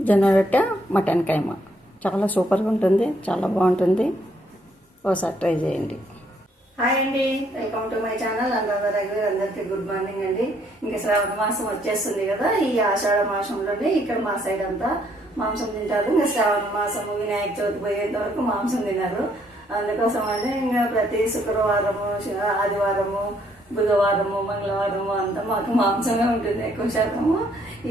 జొన్న మటన్ కైమా. చాలా సూపర్గా ఉంటుంది చాలా బాగుంటుంది. ఒకసారి ట్రై చేయండి. హాయ్ అండి వెల్కమ్ టు మై ఛానల్. అందరూ అందరికీ గుడ్ మార్నింగ్ అండి. ఇంకా శ్రావణ మాసం వచ్చేస్తుంది కదా ఈ ఆషాఢ మాసంలోనే ఇక్కడ మా సైడ్ అంతా మాంసం తింటారు. ఇంకా శ్రావణ మాసం వినాయక చవితి పోయేంత వరకు మాంసం తినరు. అందుకోసం అంటే ఇంకా ప్రతి శుక్రవారము ఆదివారము బుధవారము మంగళవారము అంతా మాకు మాంసమే ఉంటుంది ఎక్కువ శాతము.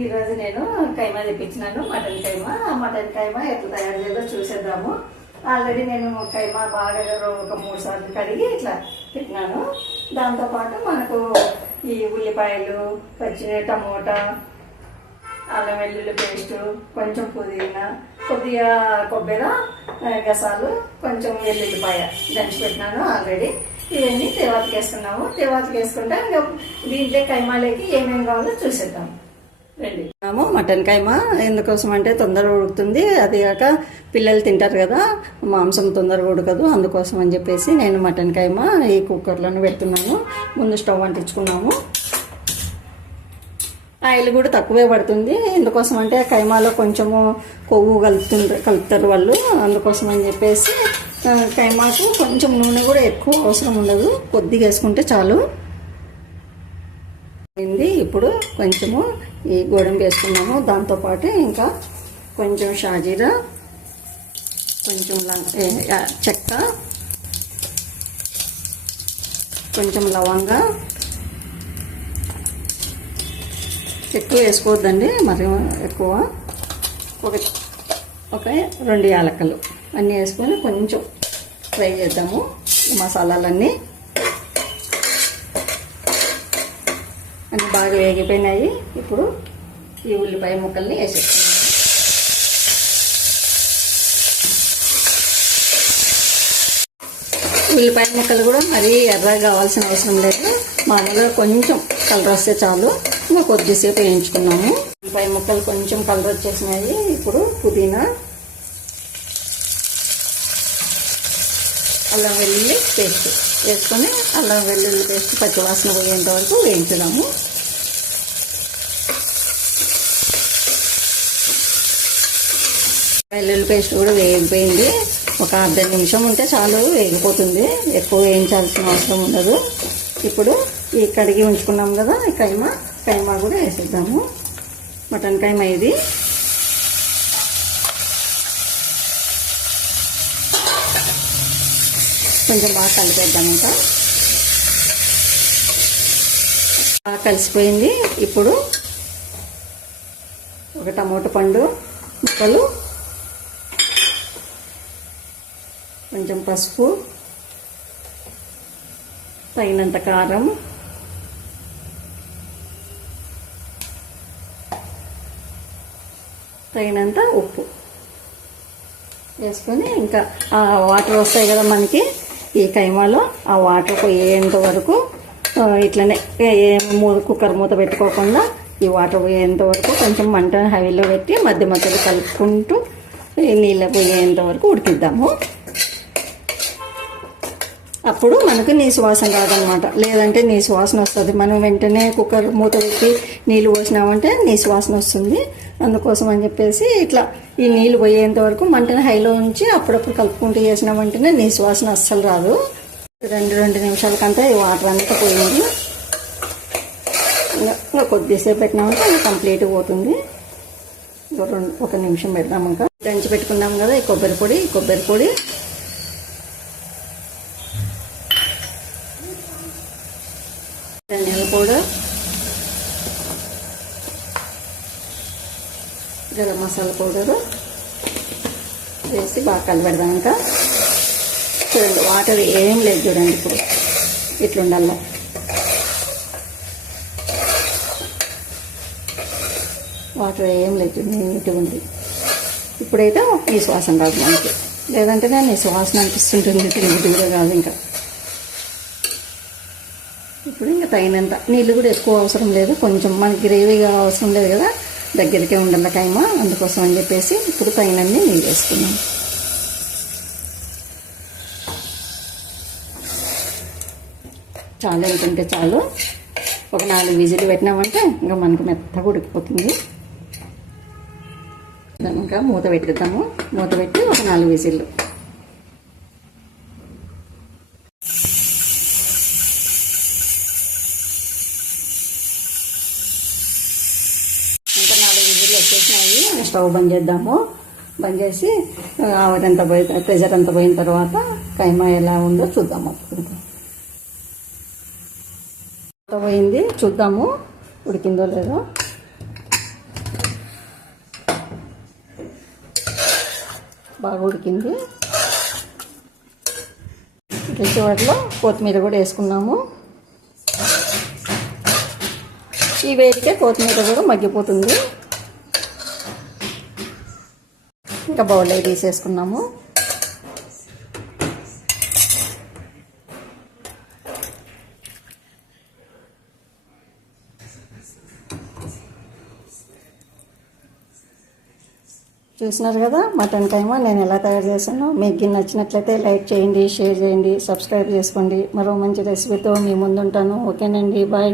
ఈరోజు నేను కైమా తెప్పించినాను మటన్ కైమా. ఆ మటన్ కైమా ఎట్లా తయారు చేయాలో చూసేద్దాము. ఆల్రెడీ నేను కైమా బాగా ఒక మూడు సార్లు కడిగి ఇట్లా పెట్టినాను దాంతోపాటు మనకు ఈ ఉల్లిపాయలు పచ్చి టమోటా అల్లం వెల్లుల్లి పేస్టు కొంచెం పుదీనా కొద్దిగా కొబ్బరి గసాలు కొంచెం వెల్లుల్లిపాయ దంచి పెట్టినాను ఆల్రెడీ ఇవన్నీ తిరువాతకి వేసుకున్నాము తిరువాతకి వేసుకుంటే ఇంకా దీంట్లో కైమాలకి ఏమేమి కావాలో చూసేద్దాం. రండి. మటన్ కైమా ఎందుకోసం అంటే తొందరగా ఉడుకుతుంది. అది కాక పిల్లలు తింటారు కదా మాంసం తొందరగా ఉడకదు. అందుకోసం అని చెప్పేసి నేను మటన్ కైమా ఈ కుక్కర్లోనే పెడుతున్నాను. ముందు స్టవ్ అంటించుకున్నాము. ఆయిల్ కూడా తక్కువే పడుతుంది. ఎందుకోసం అంటే కైమాలో కొంచెము కొవ్వు కలుపుతుండ్రు కలుపుతారు వాళ్ళు. అందుకోసం అని చెప్పేసి కైమాకు కొంచెం నూనె కూడా ఎక్కువ అవసరం ఉండదు. కొద్దిగా వేసుకుంటే చాలు. అయింది ఇప్పుడు కొంచెము ఈ గోడంబి వేసుకున్నాము. దాంతోపాటు ఇంకా కొంచెం షాజీరా కొంచెం ల- చెక్క కొంచెం లవంగా. ఎక్కువ వేసుకోవద్దండి మరి ఎక్కువ. ఒక ఒక రెండు యాలకలు అన్నీ వేసుకొని కొంచెం ఫ్రై చేద్దాము. మసాలాలన్నీ అన్నీ బాగా వేగిపోయినాయి. ఇప్పుడు ఈ ఉల్లిపాయ ముక్కల్ని వేసేస్తున్నాము ఉల్లిపాయ ముక్కలు కూడా మరీ ఎర్రగా కావాల్సిన అవసరం లేదు. మామూలుగా కొంచెం కలర్ వస్తే చాలు. ఇంకా కొద్దిసేపు వేయించుకున్నాము. పై ముక్కలు కొంచెం కలర్ వచ్చేసినాయి. ఇప్పుడు పుదీనా అల్లం వెల్లుల్లి పేస్ట్ వేసుకొని అల్లం వెల్లుల్లి పేస్ట్ పచ్చివాసన పోయేంత వరకు వేయించుదాము. వెల్లుల్లి పేస్ట్ కూడా వేగిపోయింది. ఒక అర్ధ నిమిషం ఉంటే చాలు వేగిపోతుంది. ఎక్కువ వేయించాల్సిన అవసరం ఉండదు. ఇప్పుడు ఈ కడిగి ఉంచుకున్నాం కదా ఈ కైమా. కైమా కూడా వేసేద్దాము. మటన్ కైమా ఇది కొంచెం బాగా కలిపేద్దాం ఇంకా. బాగా కలిసిపోయింది. ఇప్పుడు ఒక టమోటా పండు ముక్కలు కొంచెం పసుపు తగినంత కారం తగినంత ఉప్పు వేసుకొని ఇంకా ఆ వాటర్ వస్తాయి కదా మనకి ఈ కైమాలో ఆ వాటర్ పోయేంత వరకు ఇట్లనే ఏ- మూత కుక్కర్ మూత పెట్టుకోకుండా ఈ వాటర్ పోయేంత వరకు కొంచెం మంట హైలో పెట్టి మధ్య మధ్యలో కలుపుకుంటూ నీళ్ళ పోయేంత వరకు ఉడికిద్దాము. అప్పుడు మనకు నీ సువాసన రాదనమాట లేదంటే నీ సువాసన వస్తుంది. మనం వెంటనే కుక్కర్ మూత పెట్టి నీళ్ళు పోసినామంటే నీ సువాసన వస్తుంది. అందుకోసం అని చెప్పేసి ఇట్లా ఈ నీళ్ళు పోయేంత వరకు మంటని హైలో ఉంచి అప్పుడప్పుడు కలుపుకుంటూ చేసినామంటేనే నీ సువాసన అస్సలు రాదు. రెండు రెండు నిమిషాలకంతా ఈ వాటర్ అంతా పోయింది. ఇంకా కొద్దిసేపు పెట్టినామంటే అది కంప్లీట్ పోతుంది. రెండు ఒక నిమిషం పెడదాం ఇంకా. దంచి పెట్టుకున్నాం కదా ఈ కొబ్బరి పొడి ఈ కొబ్బరి పొడి. పౌడర్ గరం మసాలా పౌడరు వేసి బాగా కలబెడదాం ఇంకా చూడండి వాటర్ ఏం లేదు చూడండి ఇప్పుడు. ఇట్లుండాల వాటర్ ఏం లేదు నీట్గా ఉంది. ఇప్పుడైతే ఈ శ్వాసం రాదు మనకి. లేదంటే నేను ఈ శ్వాసన అనిపిస్తుంటుంది తిరిగి కాదు ఇంకా ఇప్పుడు ఇంకా తగినంత నీళ్ళు కూడా ఎక్కువ అవసరం లేదు. కొంచెం మనకి గ్రేవీగా అవసరం లేదు కదా. దగ్గరికే ఉండాలి కైమా అందుకోసం అని చెప్పేసి ఇప్పుడు తగినన్ని నీళ్ళు వేసుకున్నాం. చాలు ఏంటంటే చాలు. ఒక నాలుగు విజిల్ పెట్టినామంటే ఇంకా మనకు మెత్తగా ఉడికిపోతుంది. ఇంకా మూత పెట్టిద్దాము. మూత పెట్టి ఒక నాలుగు విజిల్లు ఇంకా నాలుగు విజిల్లు వచ్చేసినాయి స్టవ్ బంద్ చేద్దాము. బంద్ చేసి ఆవిడంత పోయి ప్రెజర్ ఎంత పోయిన తర్వాత కైమా ఎలా ఉందో చూద్దాము. అప్పుడు పోయింది చూద్దాము. ఉడికిందో లేదో. బాగా ఉడికింది. ఇట్లా చివరిలో కొత్తిమీర కూడా వేసుకున్నాము. ఈ వేడికే కొత్తిమీర కూడా మగ్గిపోతుంది. బౌల్ బౌల్లో తీసేసుకున్నాము. చూసినారు కదా మటన్ కైమా నేను ఎలా తయారు చేశానో. మీకు నచ్చినట్లయితే లైక్ చేయండి షేర్ చేయండి సబ్స్క్రైబ్ చేసుకోండి. మరో మంచి రెసిపీతో మీ ముందుంటాను. ఓకేనండి బాయ్.